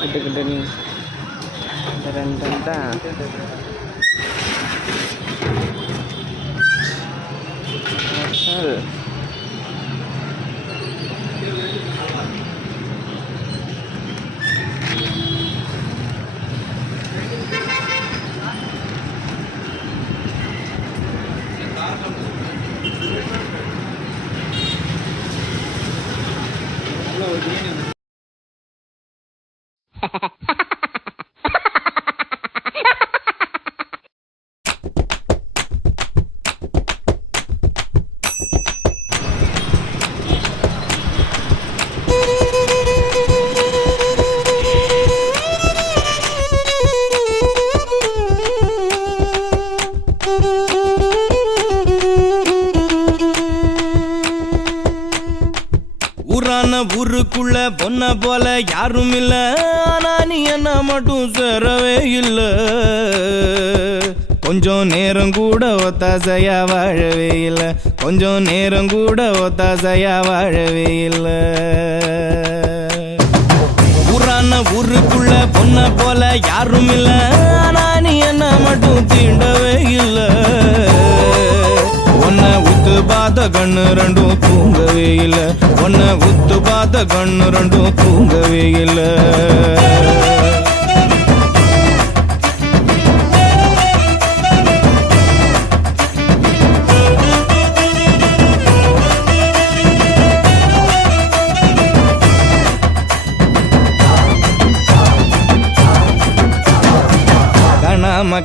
gede-gede nih. Dan asal ஊருக்குள்ள பொண்ண போல யாரும் இல்ல, ஆனா நீ என்ன மட்டும் சேரவே இல்ல. கொஞ்சம் நேரம் கூட ஒத்தாசையா வாழவே இல்ல, கொஞ்சம் நேரம் கூட ஒத்தாசையா வாழவே இல்ல. ஊருக்குள்ள பொண்ண போல யாரும் இல்ல, ஆனா நீ என்ன மட்டும் தீண்டவே இல்ல. உன்னை உத்து பார்த்த கண்ணு ரெண்டும் தூங்கவே இல்ல, உன்னை உத்து பார்த்த கண்ணு ரெண்டும் தூங்கவே இல்ல.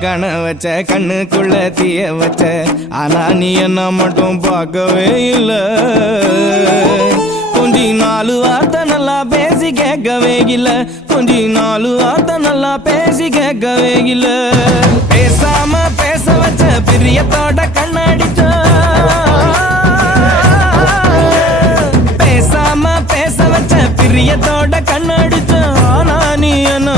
கண வச்ச கண்ணுக்குள்ள தீய வச்ச, ஆனா நீ என்ன மட்டும் பார்க்கவே இல்ல. கொஞ்சி 4 வார்த்தை நல்லா பேசி கேட்கவே இல்ல, கொஞ்சி 4 வார்த்தை நல்லா பேசி கேட்கவே இல்ல. பேசாம பேச வச்ச பிரியத்தோட கண்ணடிச்ச, பேசாம பேச வச்ச பிரியத்தோட கண்ணடிச்ச, ஆனா நீ என்ன